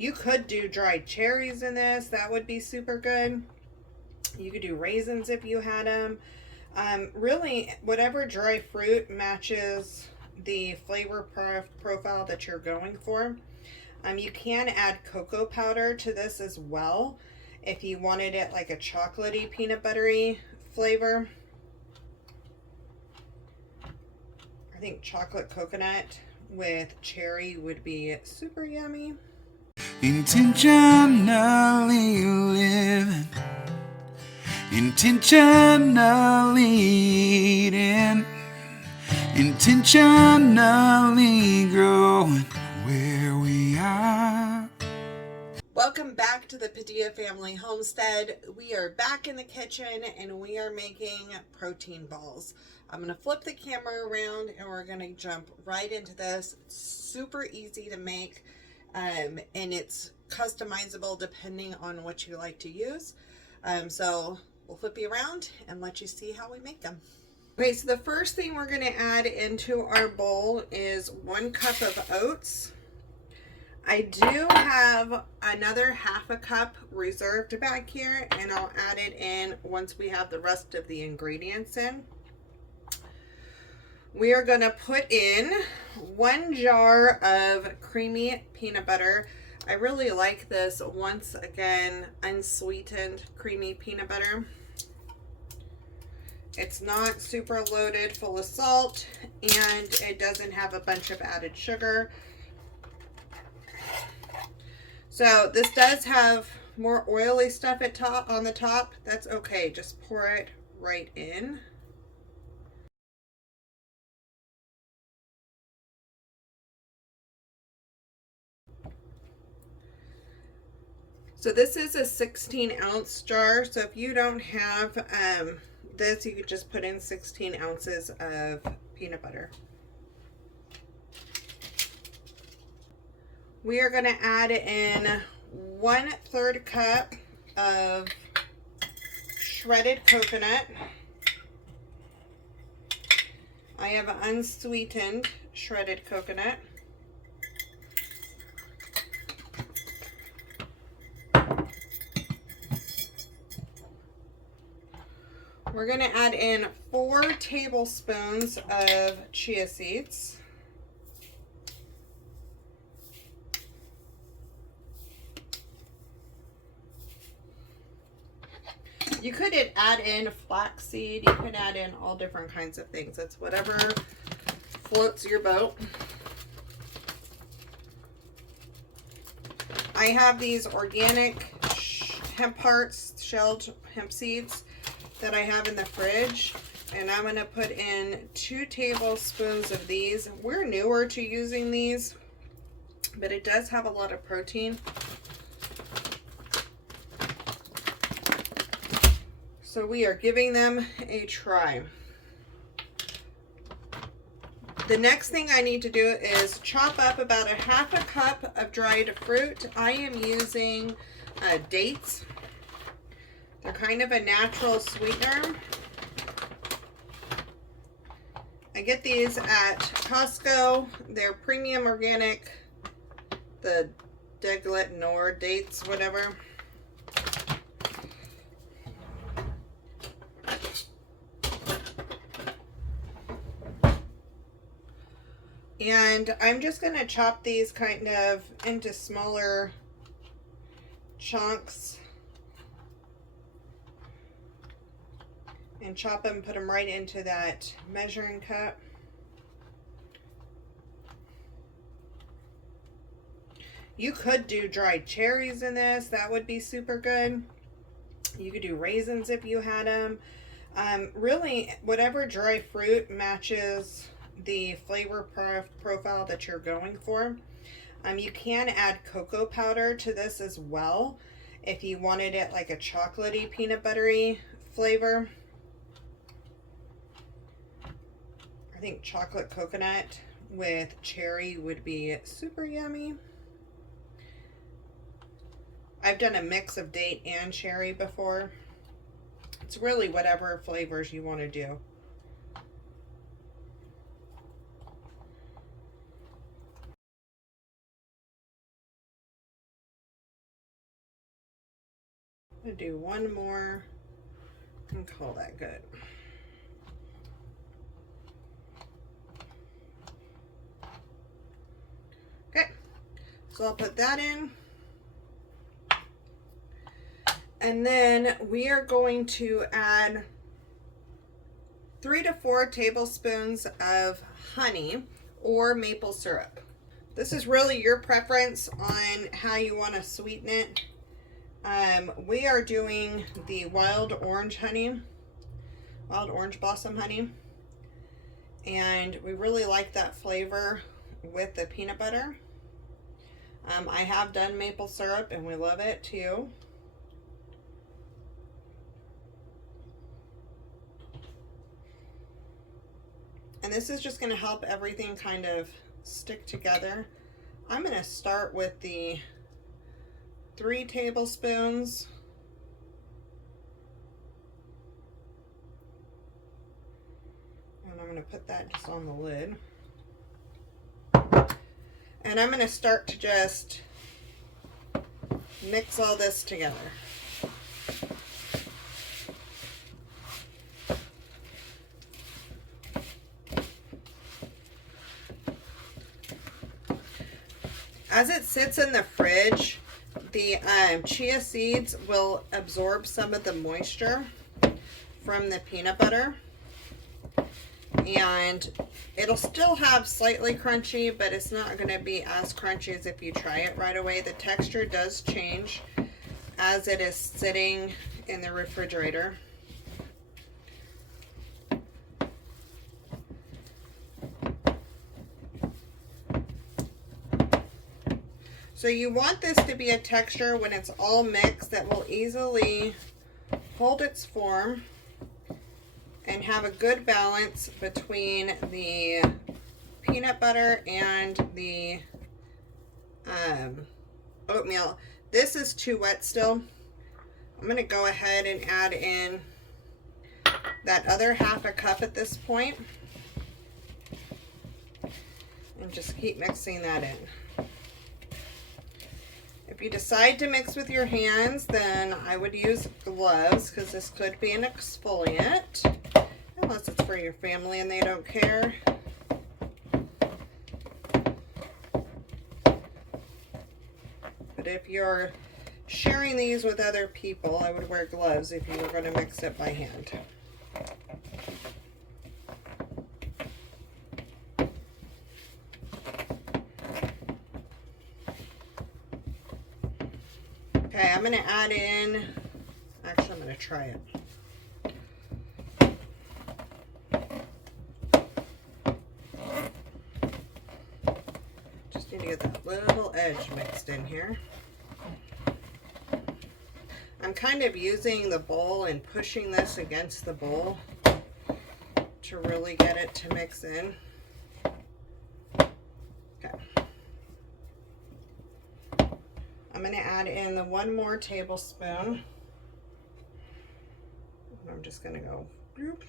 You could do dried cherries in this. That would be super good. You could do raisins if you had them. Really, whatever dry fruit matches the flavor profile that you're going for. You can add cocoa powder to this as well if you wanted it like a chocolatey peanut buttery flavor. I think chocolate coconut with cherry would be super yummy. Intentionally living, intentionally eating, intentionally growing where we are. Welcome back to the Padilla Family Homestead. We are back in the kitchen and we are making protein balls. I'm going to flip the camera around and we're going to jump right into this. It's super easy to make and it's customizable depending on what you like to use. So we'll flip you around and let you see how we make them. Okay, so the first thing we're going to add into our bowl is 1 cup of oats. I do have another half a cup reserved back here, and I'll add it in once we have the rest of the ingredients in. We are going to put in 1 jar of creamy peanut butter. I really like this, once again, unsweetened creamy peanut butter. It's not super loaded full of salt, and it doesn't have a bunch of added sugar. So this does have more oily stuff on the top. That's okay. Just pour it right in. So this is a 16-ounce jar. So if you don't have this, you could just put in 16 ounces of peanut butter. We are going to add in 1/3 cup of shredded coconut. I have unsweetened shredded coconut. We're going to add in 4 tablespoons of chia seeds. You could add in flaxseed. You could add in all different kinds of things. It's whatever floats your boat. I have these organic hemp hearts, shelled hemp seeds that I have in the fridge, and I'm going to put in 2 tablespoons of these. We're newer to using these, but it does have a lot of protein. So we are giving them a try. The next thing I need to do is chop up about a half a cup of dried fruit. I am using dates. They're kind of a natural sweetener. I get these at Costco. They're premium organic, the Gluten-Free dates, whatever. And I'm just going to chop these kind of into smaller chunks and chop them, put them right into that measuring cup. You could do dried cherries in this. That would be super good. You could do raisins if you had them. Really, whatever dry fruit matches the flavor profile that you're going for. You can add cocoa powder to this as well if you wanted it like a chocolatey peanut buttery flavor. I think chocolate coconut with cherry would be super yummy. I've done a mix of date and cherry before. It's really whatever flavors you want to do. I'm gonna do one more and call that good. Okay, so I'll put that in. And then we are going to add 3 to 4 tablespoons of honey or maple syrup. This is really your preference on how you want to sweeten it. We are doing the wild orange blossom honey, and we really like that flavor with the peanut butter. I have done maple syrup and we love it too. And this is just going to help everything kind of stick together. I'm going to start with the 3 tablespoons. And I'm going to put that just on the lid. And I'm going to start to just mix all this together. As it sits in the fridge, the chia seeds will absorb some of the moisture from the peanut butter, and it'll still have slightly crunchy, but it's not going to be as crunchy as if you try it right away. The texture does change as it is sitting in the refrigerator. So you want this to be a texture when it's all mixed that will easily hold its form and have a good balance between the peanut butter and the oatmeal. This is too wet still. I'm going to go ahead and add in that other half a cup at this point and just keep mixing that in. If you decide to mix with your hands, then I would use gloves because this could be an exfoliant, unless it's for your family and they don't care. But if you're sharing these with other people, I would wear gloves if you were going to mix it by hand. Okay, I'm going to add in, actually I'm going to try it. Just need to get that little edge mixed in here. I'm kind of using the bowl and pushing this against the bowl to really get it to mix in. Okay. I'm going to add in the 1 more tablespoon. I'm just going to go bloop.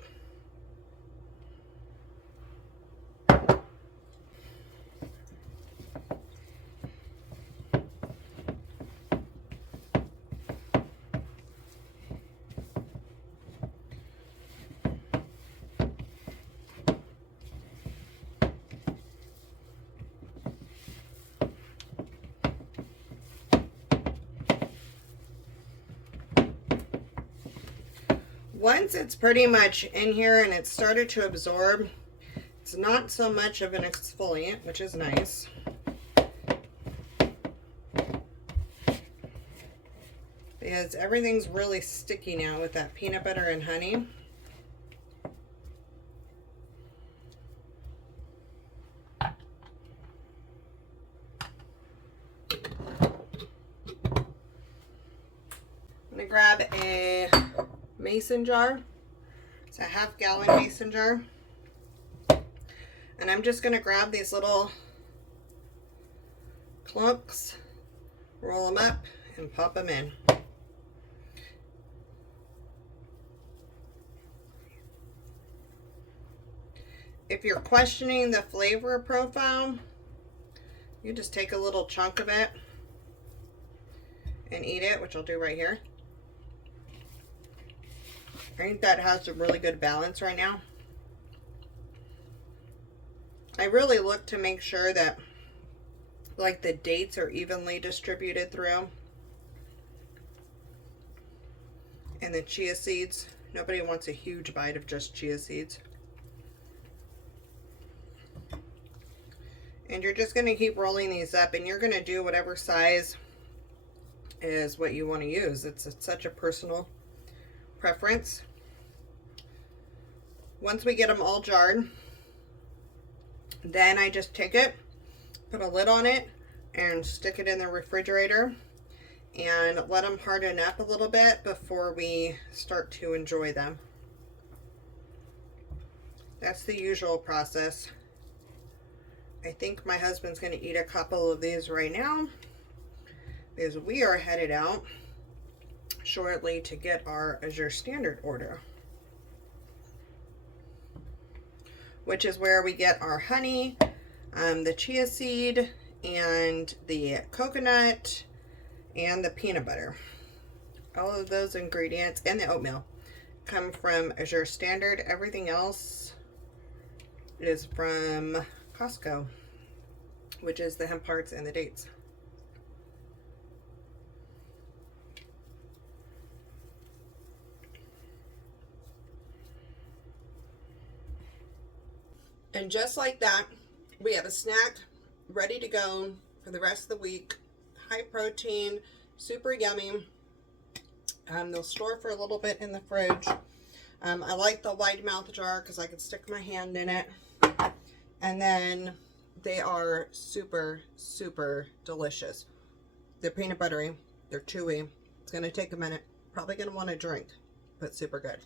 Once it's pretty much in here and it's started to absorb, it's not so much of an exfoliant, which is nice. Because everything's really sticky now with that peanut butter and honey. I'm going to grab a mason jar. It's a 1/2 gallon mason jar. And I'm just going to grab these little clumps, roll them up, and pop them in. If you're questioning the flavor profile, you just take a little chunk of it and eat it, which I'll do right here. I think that has a really good balance right now. I really look to make sure that like the dates are evenly distributed through. And the chia seeds. Nobody wants a huge bite of just chia seeds. And you're just going to keep rolling these up, and you're going to do whatever size is what you want to use. It's such a personal preference. Once we get them all jarred, then I just take it, put a lid on it, and stick it in the refrigerator and let them harden up a little bit before we start to enjoy them. That's the usual process. I think my husband's going to eat a couple of these right now because we are headed out shortly to get our Azure standard order, which is where we get our honey, the chia seed, and the coconut, and the peanut butter. All of those ingredients and the oatmeal come from Azure Standard. Everything else is from Costco, which is the hemp hearts and the dates. And just like that, we have a snack ready to go for the rest of the week. High protein, super yummy. They'll store for a little bit in the fridge. I like the wide mouth jar because I can stick my hand in it. And then they are super, super delicious. They're peanut buttery. They're chewy. It's going to take a minute. Probably going to want a drink, but super good.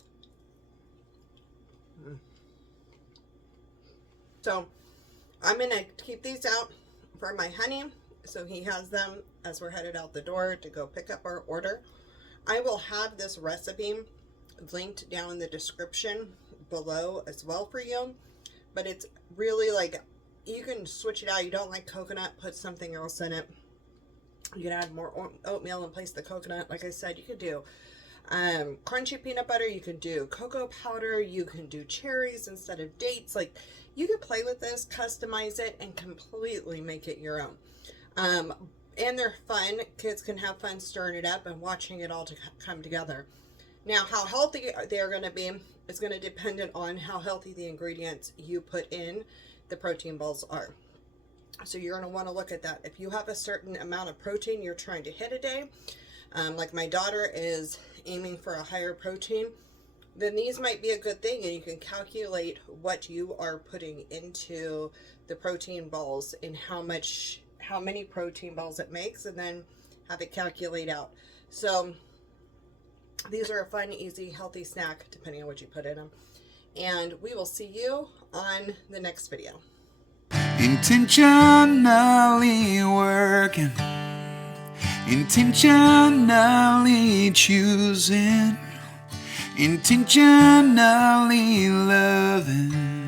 So I'm going to keep these out for my honey, so he has them as we're headed out the door to go pick up our order. I will have this recipe linked down in the description below as well for you, but it's really like, you can switch it out. You don't like coconut, put something else in it. You can add more oatmeal in place of the coconut. Like I said, you could do crunchy peanut butter, you can do cocoa powder, you can do cherries instead of dates. Like, you can play with this, customize it, and completely make it your own. And they're fun. Kids can have fun stirring it up and watching it all to come together. Now, how healthy they're going to be is going to depend on how healthy the ingredients you put in the protein balls are. So you're going to want to look at that. If you have a certain amount of protein you're trying to hit a day, like my daughter is aiming for a higher protein, then these might be a good thing, and you can calculate what you are putting into the protein balls and how many protein balls it makes, and then have it calculate out. So these are a fun, easy, healthy snack depending on what you put in them. And we will see you on the next video. Intentionally working, intentionally choosing, intentionally loving.